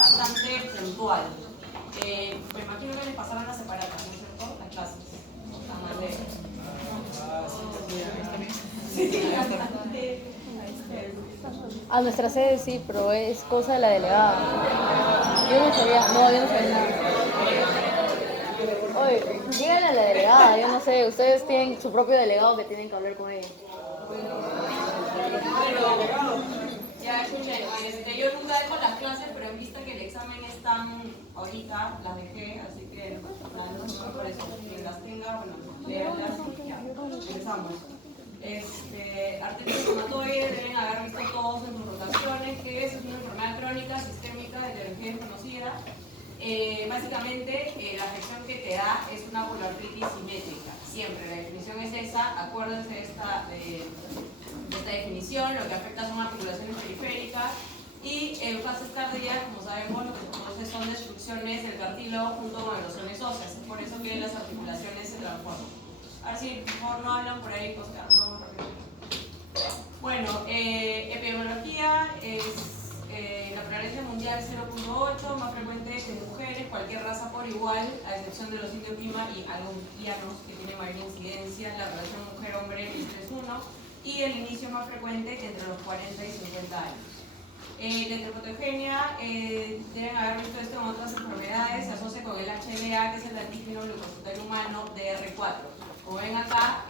bastante puntual. Me imagino que les pasaron las separatas, ¿no es cierto? Las clases. A nuestra sede sí, pero es cosa de la delegada. Yo no sabía nada. Oye, díganle a la delegada, yo no sé, ustedes tienen su propio delegado que tienen que hablar con ella. Ya escuché, yo nunca dejo las clases, pero en vista que el examen están ahorita, las dejé, así que nada, no sé por eso, quien las tenga, bueno, léanlas y ya, empezamos. Artritis reumatoide deben haber visto todos en sus rotaciones, que es una enfermedad crónica sistémica de etiología desconocida. Básicamente, la afección que te da es una poliartritis simétrica, siempre, la definición es esa, acuérdense de esta definición, lo que afecta son articulaciones periféricas y fases cardíacas, como sabemos, lo que se produce son destrucciones del cartílago junto con erosiones óseas, es por eso que las articulaciones se transforman. A ver si por favor no hablan por ahí, pues vamos rápido. Bueno, epidemiología es la prevalencia mundial 0.8, más frecuente en mujeres, cualquier raza por igual, a excepción de los indios Pima y algonquianos que tienen mayor incidencia, la relación mujer-hombre es 3.1 y el inicio más frecuente entre los 40 y 50 años. La entropatogenia, deben haber visto esto en otras enfermedades, se asocia con el HLA, que es el antígeno leucocitario humano DR4. Como ven acá,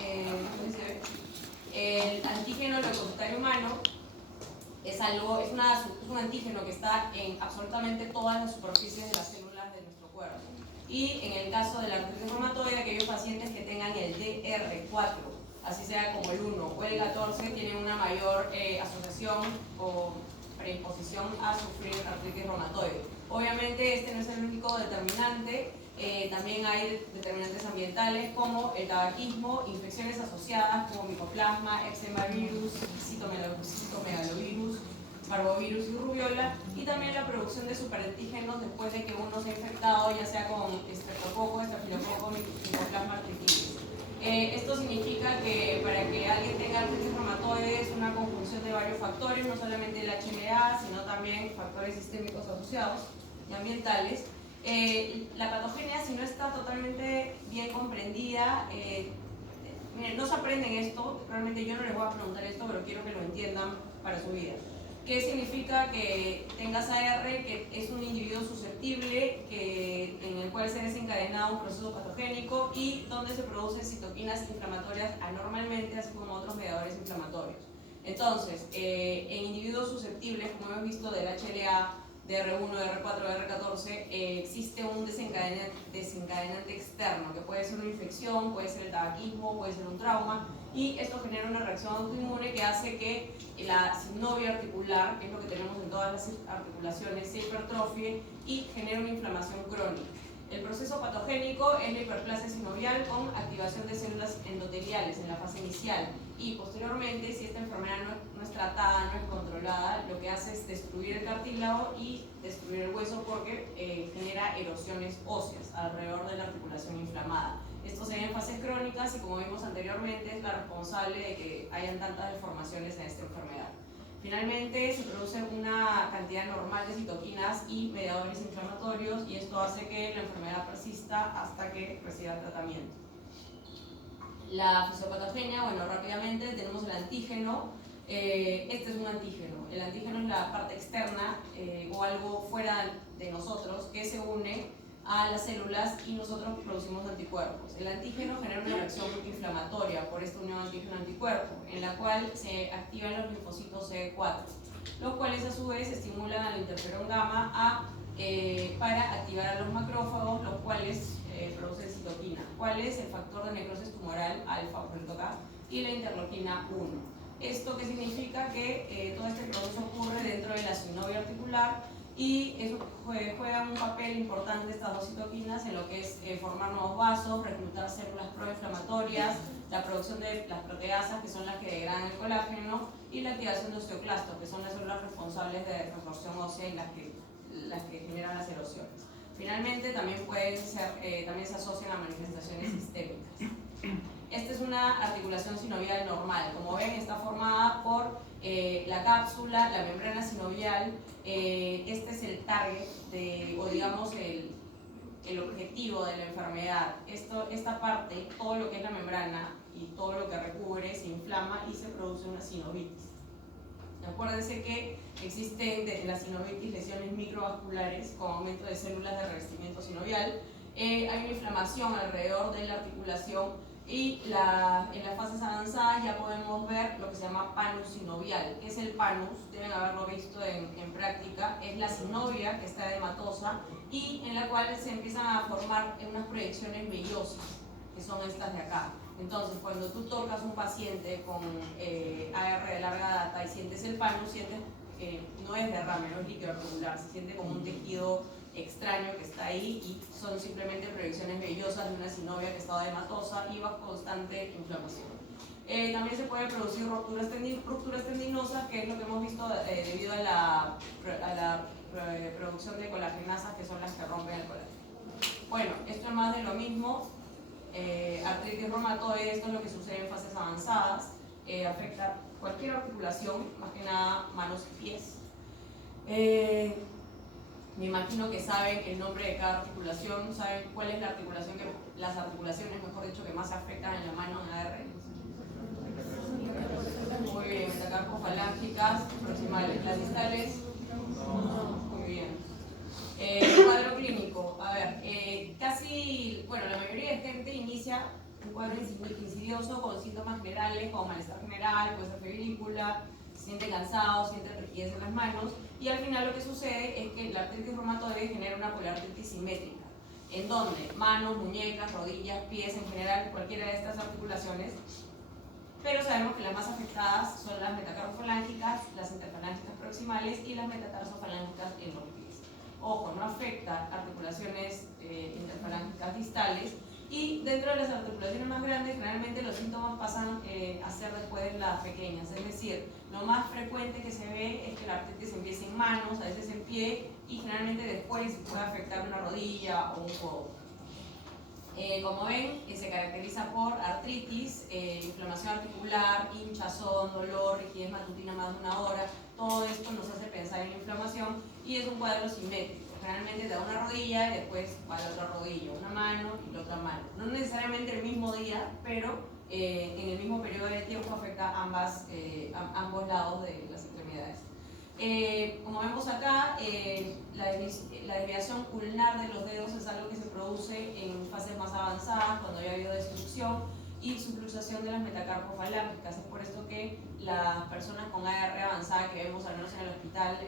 el antígeno leucocitario humano es un antígeno que está en absolutamente todas las superficies de las células de nuestro cuerpo. Y en el caso de la artritis reumatoide, aquellos pacientes que tengan el DR4, así sea como el 1 o el 14, tienen una mayor asociación o predisposición a sufrir artritis reumatoide. Obviamente este no es el único determinante, también hay determinantes ambientales como el tabaquismo, infecciones asociadas como micoplasma, eczema virus, citomegalovirus, parvovirus y rubiola, y también la producción de superantígenos después de que uno se ha infectado, ya sea con estreptococo, estafilococo, micoplasma artritis. Esto significa que para que alguien tenga artritis reumatoide es una conjunción de varios factores, no solamente el HLA, sino también factores sistémicos asociados y ambientales. La patogenia, si no está totalmente bien comprendida, miren, no se aprenden esto, realmente yo no les voy a preguntar esto, pero quiero que lo entiendan para su vida. ¿Qué significa que tengas AR, que es un individuo susceptible, en el cual se desencadena un proceso patogénico y donde se producen citoquinas inflamatorias anormalmente, así como otros mediadores inflamatorios? Entonces, en individuos susceptibles, como hemos visto del HLA, DR1, DR4, DR14, existe un desencadenante externo, que puede ser una infección, puede ser el tabaquismo, puede ser un trauma, y esto genera una reacción autoinmune que hace que la sinovia articular, que es lo que tenemos en todas las articulaciones, se hipertrofie y genera una inflamación crónica. El proceso patogénico es la hiperplasia sinovial con activación de células endoteliales en la fase inicial, y posteriormente, si esta enfermedad no es tratada, no es controlada, lo que hace es destruir el cartílago y destruir el hueso porque genera erosiones óseas alrededor de la articulación inflamada. Esto se ve en fases crónicas y, como vimos anteriormente, es la responsable de que hayan tantas deformaciones en esta enfermedad. Finalmente, se produce una cantidad normal de citoquinas y mediadores inflamatorios, y esto hace que la enfermedad persista hasta que reciba tratamiento. La fisiopatogenia, bueno, rápidamente tenemos el antígeno. Este es un antígeno. El antígeno es la parte externa o algo fuera de nosotros que se une a las células y nosotros producimos anticuerpos. El antígeno genera una reacción inflamatoria por esta unión antígeno-anticuerpo, en la cual se activan los linfocitos CD4, los cuales a su vez estimulan al interferón gamma para activar a los macrófagos, los cuales producen citoquina. ¿Cuál es? El factor de necrosis tumoral alfa, por ejemplo acá, y la interleuquina 1. ¿Esto qué significa? Que todo este proceso ocurre dentro de la sinovia articular, y eso juegan un papel importante estas dos citoquinas en lo que es formar nuevos vasos, reclutar células proinflamatorias, la producción de las proteasas, que son las que degradan el colágeno, y la activación de osteoclastos, que son las células responsables de resorción ósea y las que generan las erosiones. Finalmente, también se asocian a manifestaciones sistémicas. Esta es una articulación sinovial normal. Como ven, está formada por la cápsula, la membrana sinovial. Este es el target, o digamos el objetivo de la enfermedad. Esta parte, todo lo que es la membrana y todo lo que recubre, se inflama y se produce una sinovitis. Acuérdense que existen en la sinovitis lesiones microvasculares con aumento de células de revestimiento sinovial. Hay una inflamación alrededor de la articulación y en las fases avanzadas ya podemos ver lo que se llama panus sinovial. ¿Qué es el panus? Deben haberlo visto en práctica. Es la sinovia que está edematosa y en la cual se empiezan a formar unas proyecciones vellosas, que son estas de acá. Entonces, cuando tú tocas un paciente con AR de larga data y sientes el panus, sientes que no es derrame, no es líquido articular, se siente como un tejido extraño que está ahí y son simplemente proyecciones vellosas de una sinovia que está edematosa y bajo constante inflamación. También se puede producir rupturas tendinosas, que es lo que hemos visto debido a la producción de colagenasas, que son las que rompen el colágeno. Bueno, esto es más de lo mismo. Artritis reumatoide, esto es lo que sucede en fases avanzadas, afecta cualquier articulación, más que nada manos y pies. Me imagino que saben el nombre de cada articulación, saben cuál es la articulación las articulaciones, mejor dicho, que más se afectan en la mano en AR. Muy bien, metacarpofalángicas proximales, las distales. Muy bien. Cuadro clínico, a ver, la mayoría de gente inicia un cuadro insidioso con síntomas generales, como malestar general, puede ser febrícula, se siente cansado, siente rigidez en las manos, y al final lo que sucede es que la artritis reumatoide genera una poliartritis simétrica, en donde manos, muñecas, rodillas, pies, en general, cualquiera de estas articulaciones, pero sabemos que las más afectadas son las metacarpofalángicas, las interfalángicas proximales y las metatarsofalángicas en los pies. Ojo, no afecta articulaciones interfalángicas distales, y dentro de las articulaciones más grandes generalmente los síntomas pasan a ser después de las pequeñas, es decir, lo más frecuente que se ve es que la artritis empiece en manos, a veces en pie, y generalmente después puede afectar una rodilla o un codo. Como ven, se caracteriza por artritis, inflamación articular, hinchazón, dolor, rigidez matutina más de una hora. Todo esto nos hace pensar en inflamación y es un cuadro simétrico. Generalmente te da una rodilla y después va a la otra rodilla, una mano y la otra mano. No necesariamente el mismo día, pero en el mismo periodo de tiempo afecta ambos lados de las extremidades. Como vemos acá, la desviación ulnar de los dedos es algo que se produce en fases más avanzadas, cuando ya ha habido destrucción y subluxación de las metacarpofalángicas. Es por esto que las personas con AR avanzada que vemos al menos en el hospital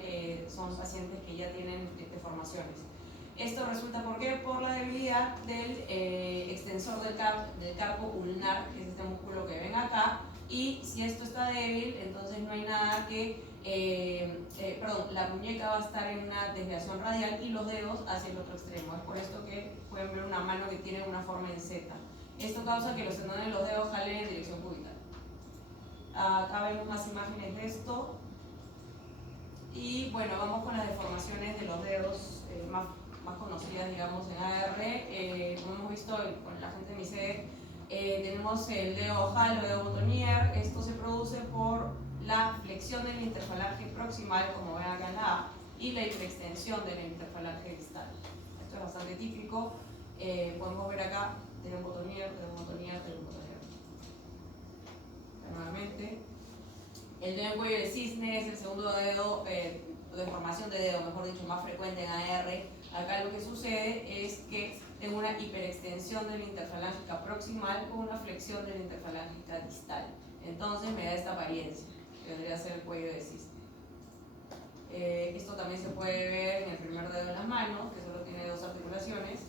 son pacientes que ya tienen deformaciones. Esto resulta ¿por qué? Por la debilidad del extensor del carpo ulnar, que es este músculo que ven acá, y si esto está débil, entonces no hay nada que la muñeca va a estar en una desviación radial y los dedos hacia el otro extremo. Es por esto que pueden ver una mano que tiene una forma en Z. Esto causa que los tendones de los dedos jalen en dirección cubital. Acá vemos más imágenes de esto. Y bueno, vamos con las deformaciones de los dedos más conocidas, digamos, en AR. Como hemos visto con la gente de mi sede, tenemos el dedo ojal o dedo botonier. Esto se produce por la flexión de la interfalange proximal, como ven acá en la A, y la hiperextensión de la interfalange distal. Esto es bastante típico. Podemos ver acá dedo botonier, dedo botonier, dedo botonier. Nuevamente, el dedo en cuello del cisne es el segundo dedo, deformación de dedo, mejor dicho, más frecuente en AR. Acá lo que sucede es que tengo una hiperextensión de la interfalángica proximal con una flexión de la interfalángica distal. Entonces me da esta apariencia, que vendría a ser el cuello de cisne. Esto también se puede ver en el primer dedo de las manos, que solo tiene dos articulaciones.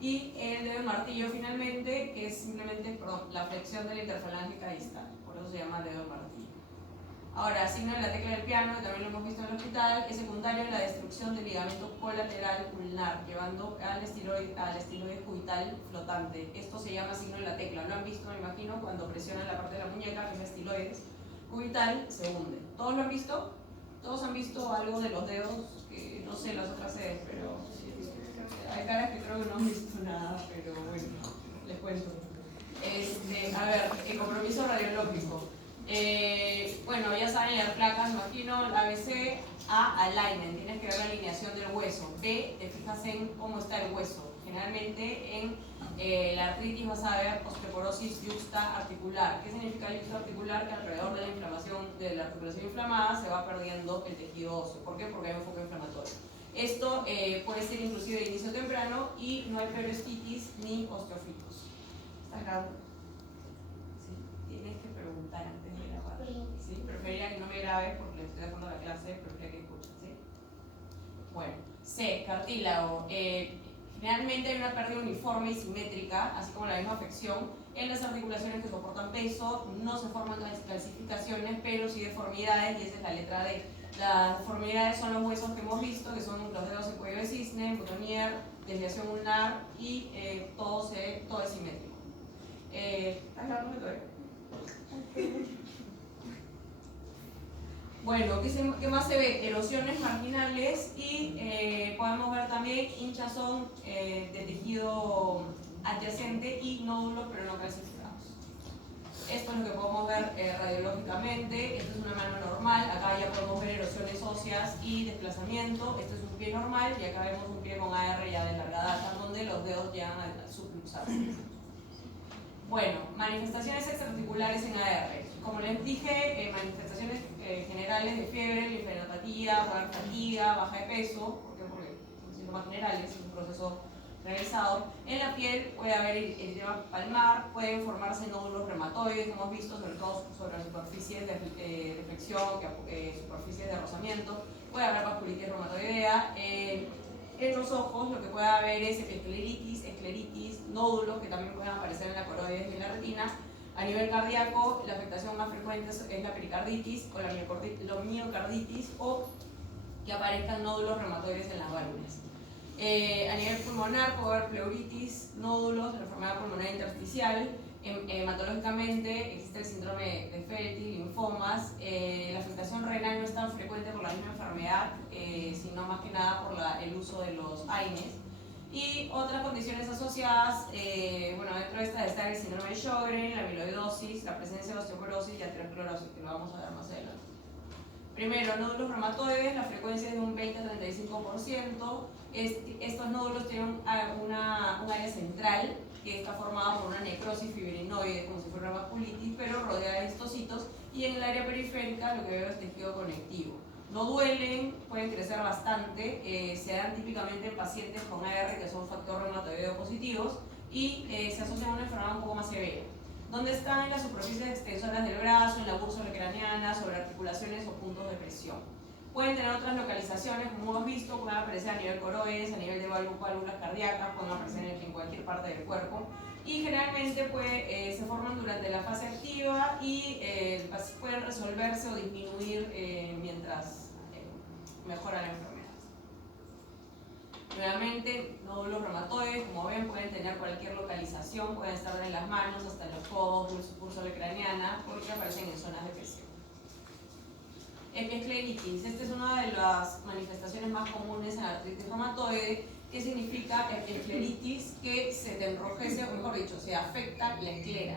Y el dedo de martillo finalmente, que es simplemente la flexión de la interfalángica distal, por eso se llama dedo de martillo. Ahora, signo de la tecla del piano, que también lo hemos visto en el hospital, es secundario a la destrucción del ligamento colateral ulnar, llevando al estiloide cubital flotante. Esto se llama signo de la tecla. Lo han visto, me imagino, cuando presionan la parte de la muñeca, que es estiloides cubital, se hunde. ¿Todos lo han visto? ¿Todos han visto algo de los dedos? Que no sé las otras sedes, pero hay caras que creo que no han visto nada, pero bueno, les cuento. A ver, el compromiso radiológico. Bueno, ya saben leer placas, imagino, el ABC, A, alignment, tienes que ver la alineación del hueso. B, te fijas en cómo está el hueso. Generalmente en la artritis vas a ver osteoporosis yuxta articular. ¿Qué significa yuxta articular? Que alrededor de la inflamación, de la articulación inflamada, se va perdiendo el tejido óseo. ¿Por qué? Porque hay un foco inflamatorio. Esto puede ser inclusive de inicio temprano y no hay periostititis ni osteofitos. ¿Estás grabando? Sí, tienes que preguntar antes de grabar. ¿Sí? Preferiría que no me grabes porque le estoy dejando la clase, preferiría que escuches. ¿Sí? Bueno, C, cartílago. Generalmente hay una pérdida uniforme y simétrica, así como la misma afección, en las articulaciones que soportan peso. No se forman calcificaciones, pero sí deformidades, y esa es la letra D. Las deformidades son los huesos que hemos visto, que son los dedos en cuello de cisne, boutonniere, desviación ulnar y todo es simétrico. ¿Estás grabando todavía? Bueno, ¿qué más se ve? Erosiones marginales y podemos ver también hinchazón de tejido adyacente y nódulos pero no calcificados. Esto es lo que podemos ver radiológicamente. Esto es una mano normal. Acá ya podemos ver erosiones óseas y desplazamiento. Este es un pie normal y acá vemos un pie con AR ya de larga data donde los dedos llegan a subluxarse. Bueno, manifestaciones extraarticulares en AR. Como les dije, manifestaciones generales de fiebre, linfadenopatía, fatiga, baja de peso, porque son síntomas generales, es un proceso realizado. En la piel puede haber eritema palmar, pueden formarse nódulos reumatoides, como hemos visto, sobre todo sobre las superficies de flexión, superficies de rozamiento. Puede haber vasculitis reumatoidea. En los ojos lo que puede haber es escleritis, nódulos que también pueden aparecer en la coroides y en la retina. A nivel cardíaco, la afectación más frecuente es la pericarditis o la miocarditis o que aparezcan nódulos reumatoides en las válvulas. A nivel pulmonar puede haber pleuritis, nódulos, la enfermedad pulmonar intersticial. Hematológicamente existe el síndrome de Fetty, linfomas. La afectación renal no es tan frecuente por la misma enfermedad, sino más que nada por el uso de los AINES. Y otras condiciones asociadas, bueno, dentro de esta está el síndrome de Sjögren, la amiloidosis, la presencia de osteoporosis y aterosclerosis, que lo vamos a ver más adelante. Primero, nódulos reumatoides, la frecuencia es de un 20-35%. Estos nódulos tienen un área central que está formada por una necrosis fibrinoide, como si fuera una vasculitis, pero rodeada de histocitos, y en el área periférica lo que veo es tejido conectivo. No duelen, pueden crecer bastante, se dan típicamente en pacientes con AR que son factor reumatoideo positivos y se asocian a una enfermedad un poco más severa. ¿Dónde están? En las superficies extensoras del brazo, en la búrsola craneana, sobre articulaciones o puntos de presión. Pueden tener otras localizaciones, como hemos visto, pueden aparecer a nivel coroides, a nivel de válvulas cardíacas, pueden aparecer en cualquier parte del cuerpo. Y generalmente se forman durante la fase activa y pueden resolverse o disminuir mientras mejora la enfermedad. Nuevamente, nódulos reumatoides, como ven, pueden tener cualquier localización, pueden estar en las manos, hasta en los codos, búrsola craneana, porque aparecen en zonas de presión. Epiescleritis, esta es una de las manifestaciones más comunes en la artritis reumatoide. ¿Qué significa epiescleritis? Que se te enrojece, o mejor dicho, se afecta la esclera.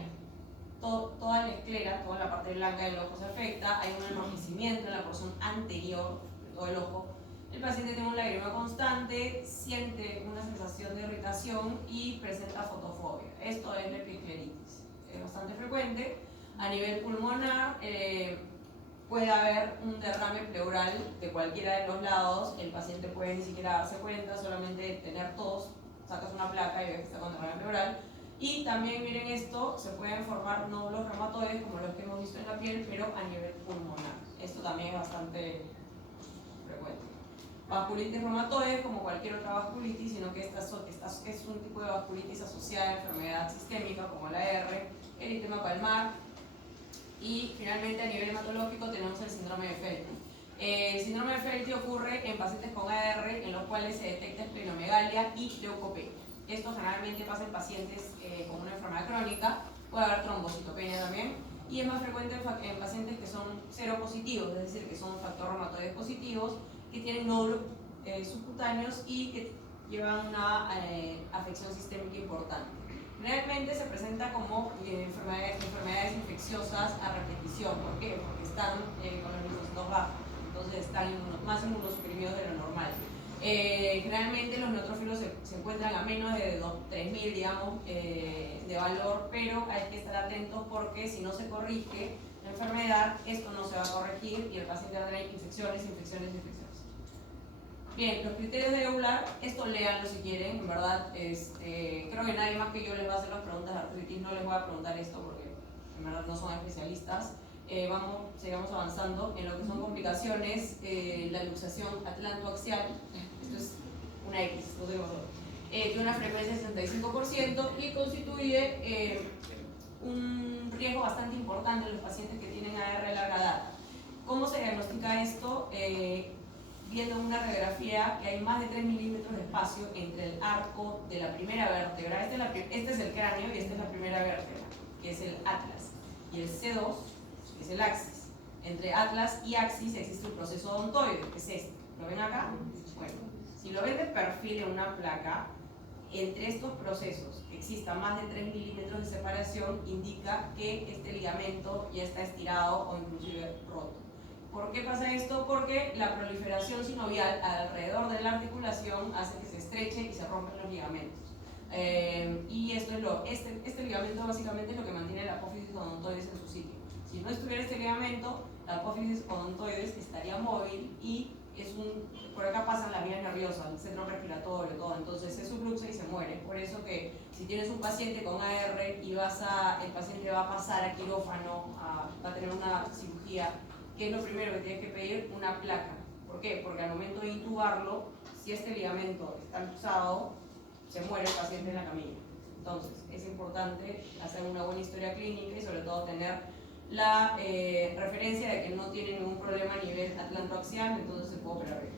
Toda la esclera, toda la parte blanca del ojo se afecta, hay un enrojecimiento en la porción anterior de todo el ojo. El paciente tiene un lagrima constante, siente una sensación de irritación y presenta fotofobia. Esto es la epiescleritis. Es bastante frecuente. A nivel pulmonar, puede haber un derrame pleural de cualquiera de los lados. El paciente puede ni siquiera darse cuenta, solamente tener tos, sacas una placa y ves que está con derrame pleural. Y también, miren esto, se pueden formar nódulos reumatoides como los que hemos visto en la piel, pero a nivel pulmonar. Esto también es bastante frecuente. Vasculitis reumatoide, como cualquier otra vasculitis, sino que esta es un tipo de vasculitis asociada a enfermedad sistémica como la R, eritema palmar, y finalmente a nivel hematológico tenemos el síndrome de Fetty. El síndrome de Fetty ocurre en pacientes con AR en los cuales se detecta esplenomegalia y leucopenia. Esto generalmente pasa en pacientes con una enfermedad crónica, puede haber trombocitopenia también, y es más frecuente en pacientes que son seropositivos, es decir, que son factor reumatoides positivos, que tienen nódulos subcutáneos y que llevan una afección sistémica importante. Generalmente se presenta como enfermedades infecciosas a repetición. ¿Por qué? Porque están con los linfocitos bajos, entonces están más inmunosuprimidos de lo normal. Generalmente los neutrófilos se encuentran a menos de 3.000, digamos, de valor, pero hay que estar atentos porque si no se corrige la enfermedad, esto no se va a corregir y el paciente va a tener infecciones. Bien, los criterios de Euler, esto léanlo si quieren, en verdad, creo que nadie más que yo les va a hacer las preguntas de artritis, no les voy a preguntar esto porque en verdad no son especialistas. Sigamos avanzando en lo que son complicaciones, la luxación atlantoaxial, esto es una X, no tengo todo. Tiene una frecuencia de 65% y constituye un riesgo bastante importante en los pacientes que tienen AR de larga data. ¿Cómo se diagnostica esto? Viendo una radiografía que hay más de 3 milímetros de espacio entre el arco de la primera vértebra. Este es el cráneo y esta es la primera vértebra, que es el atlas, y el C2 es el axis. Entre atlas y axis existe un proceso odontoide, que es este. ¿Lo ven acá? Bueno, si lo ven de perfil en una placa, entre estos procesos que exista más de 3 milímetros de separación, indica que este ligamento ya está estirado o inclusive roto. ¿Por qué pasa esto? Porque la proliferación sinovial alrededor de la articulación hace que se estreche y se rompen los ligamentos. Y esto es este ligamento básicamente es lo que mantiene la apófisis odontoides en su sitio. Si no estuviera este ligamento, la apófisis odontoides estaría móvil y por acá pasan las vías nerviosas, el centro respiratorio, todo, entonces se subluxa y se muere. Por eso que si tienes un paciente con AR y el paciente va a pasar a quirófano, va a tener una cirugía, ¿qué es lo primero que tienes que pedir? Una placa. ¿Por qué? Porque al momento de intubarlo, si este ligamento está luxado, se muere el paciente en la camilla. Entonces, es importante hacer una buena historia clínica y sobre todo tener la referencia de que no tiene ningún problema a nivel atlantoaxial, entonces se puede operar bien.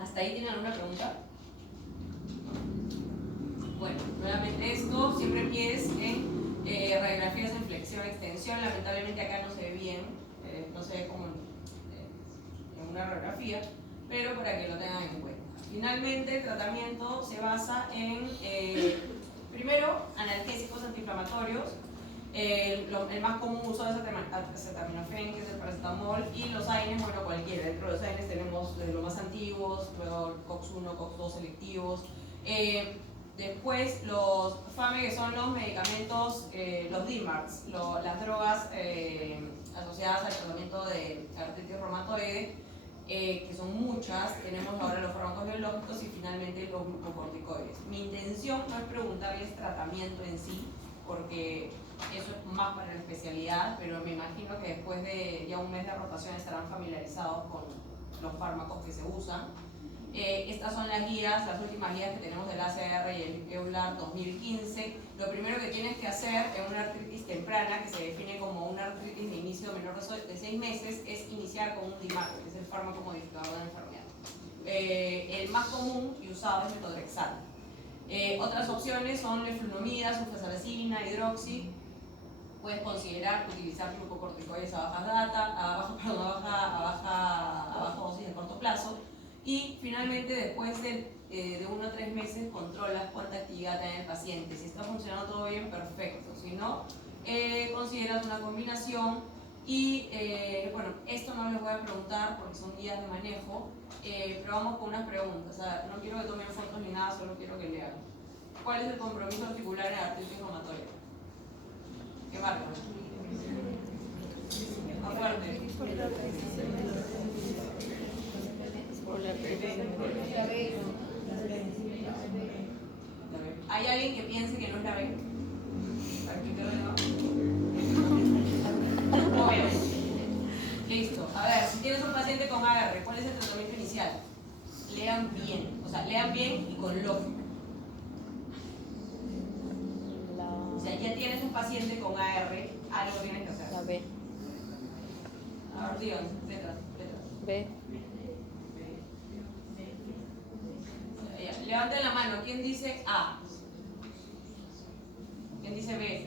¿Hasta ahí tienen alguna pregunta? Bueno, nuevamente esto siempre pies en radiografías en flexión, extensión. Lamentablemente acá no se ve bien, no se ve como en una radiografía, pero para que lo tengan en cuenta. Finalmente, el tratamiento se basa en, primero, analgésicos antiinflamatorios. El más común uso es acetaminofén, que es el paracetamol, y los AINES, bueno, cualquiera. Dentro de los AINES tenemos desde los más antiguos, luego COX-1, COX-2 selectivos. Después los FAME, que son los medicamentos, los DMARDs, las drogas asociadas al tratamiento de artritis reumatoide, que son muchas. Tenemos ahora los fármacos biológicos y finalmente los glucocorticoides. Mi intención no es preguntarles tratamiento en sí, porque eso es más para la especialidad, pero me imagino que después de ya un mes de rotación estarán familiarizados con los fármacos que se usan. Estas son las guías, las últimas guías que tenemos del ACR y el EULAR 2015. Lo primero que tienes que hacer en una artritis temprana, que se define como una artritis de inicio menor de 6 meses, es iniciar con un DIMARC, que es el fármaco modificador de la enfermedad. El más común y usado es methotrexate. Otras opciones son leflunomida, sulfasalazina, hidroxi. Puedes considerar utilizar glucocorticoides a baja dosis de corto plazo. Y finalmente, después de 1 a 3 meses, controlas cuánta actividad tiene el paciente. Si está funcionando todo bien, perfecto. Si no, consideras una combinación. Y bueno, esto no les voy a preguntar porque son guías de manejo, pero vamos con unas preguntas. O sea, no quiero que tomen fotos ni nada, solo quiero que lean. ¿Cuál es el compromiso articular en artritis reumatoide? ¿Qué marca? Más fuerte. ¿Hay alguien que piense que no es la B? Listo. A ver, si tienes un paciente con AR, ¿cuál es el tratamiento inicial? Lean bien, o sea, lean bien y con lógica. O sea, ya tienes un paciente con AR, algo tienes que hacer. La B. A ver, digan, letras. B. Levanten la mano. ¿Quién dice A? ¿Quién dice B?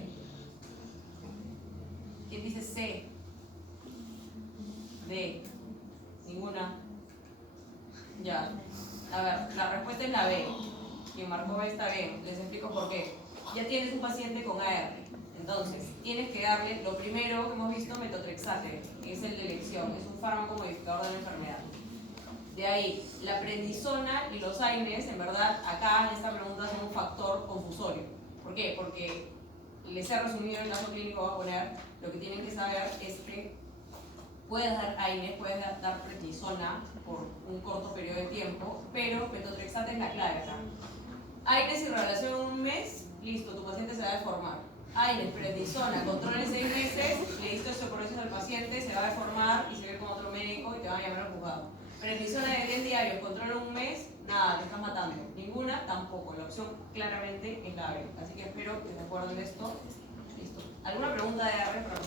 ¿Quién dice C? D. Ninguna. Ya. A ver, la respuesta es la B. quien marcó está bien, les explico por qué. Ya tienes un paciente con AR, entonces tienes que darle, lo primero que hemos visto, metotrexate, que es el de elección, es un fármaco modificador de la enfermedad. De ahí, la prednisona y los AINES, en verdad, acá en esta pregunta son un factor confusorio. ¿Por qué? Porque les he resumido el caso clínico, voy a poner, lo que tienen que saber es que puedes dar AINES, puedes dar prednisona por un corto periodo de tiempo, pero metotrexate es la clave acá. AINES y relación en un mes, listo, tu paciente se va a deformar. AINES, prednisona, control en 6 meses, le diste socorridos al paciente, se va a deformar y se ve con otro médico y te van a llamar al juzgado. Prednisona de 10 diarios, control en un mes, nada, te estás matando. Ninguna, tampoco. La opción claramente es la B. Así que espero que se acuerden de esto. Listo. ¿Alguna pregunta de AR?